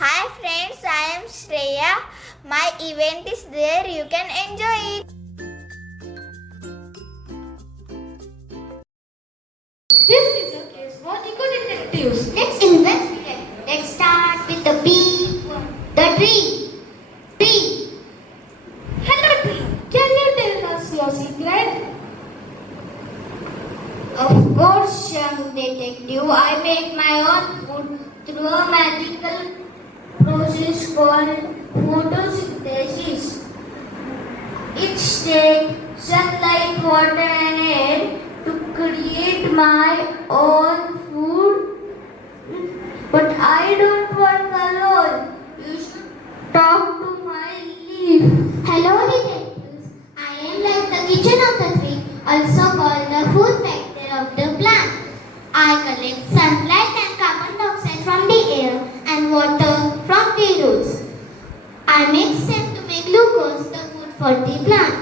Hi friends, I am Shreya. My event is there, you can enjoy it. This is a case for eco-detectives. Let's investigate. Let's start with the bee, the tree. Tree. Hello tree, can you tell us your secret? Of course, young detective. I make my own food through a magical process called photosynthesis. It takes sunlight, water, and air to create my own food. But I don't work alone. You should talk to my leaf. Hello, detectives. I am like the kitchen of the tree, also called the food factor of the plant. I collect sunlight and carbon dioxide from the air and water from the roots. I mix them to make glucose, the food for the plant.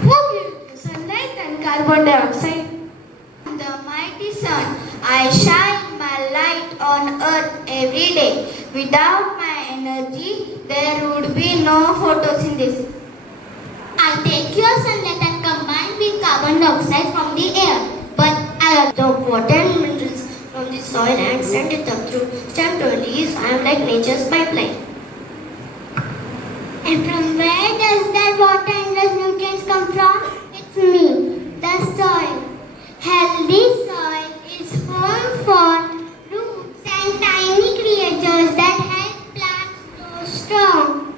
Who gives you sunlight and carbon dioxide? The mighty sun, I shine my light on earth every day. Without my energy, there would be no photosynthesis. I take your sunlight and combine with carbon dioxide from the air. But I absorb water and minerals from the soil and send it up through stem to leaves. I am like nature's pipeline. And from where does that water and those nutrients come from? It's me, the soil. Healthy soil is home for roots and tiny creatures that help plants grow strong.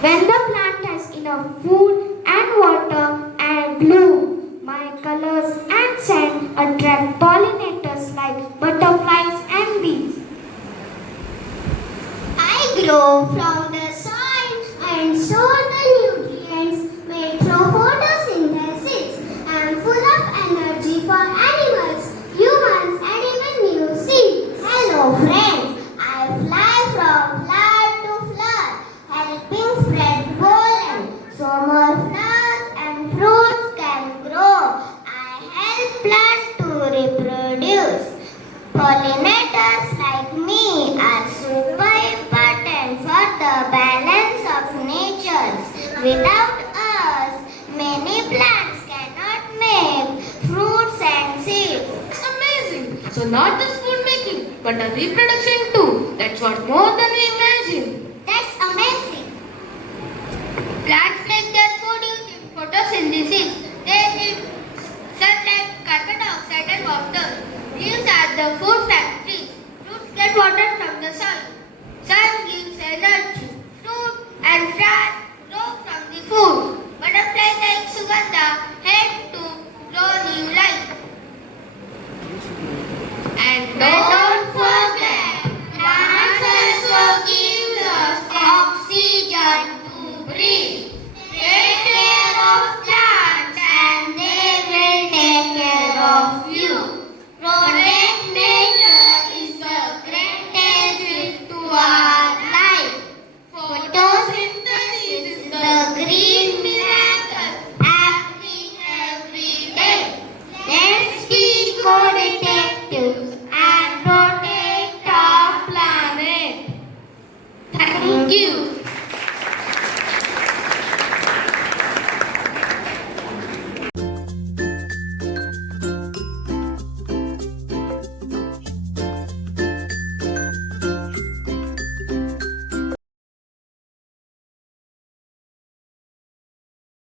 When the plant has enough food and water and bloom, my colors and scent attract pollinators like butterflies and bees. I grow from the soil and store the nutrients made through photosynthesis. I am full of energy for animals, humans, and even new seeds. Hello friends, I fly from flower to flower, helping spread pollen. So more flowers and fruits can grow. I help plants to reproduce. Pollinators like me are super important for the balance of nature. Without us, many plants cannot make fruits and seeds. It's amazing. So not just food making, but a reproduction too. That's what more than we imagine. That's amazing. Plants make their food using photosynthesis. They need sunlight, carbon dioxide and water. Leaves are the food factories. Roots get water from the soil. Sun gives energy. Fruit and flowers grow from the food. Butterflies like Sugandha help to grow new life. And don't forget, plants also give us oxygen to breathe.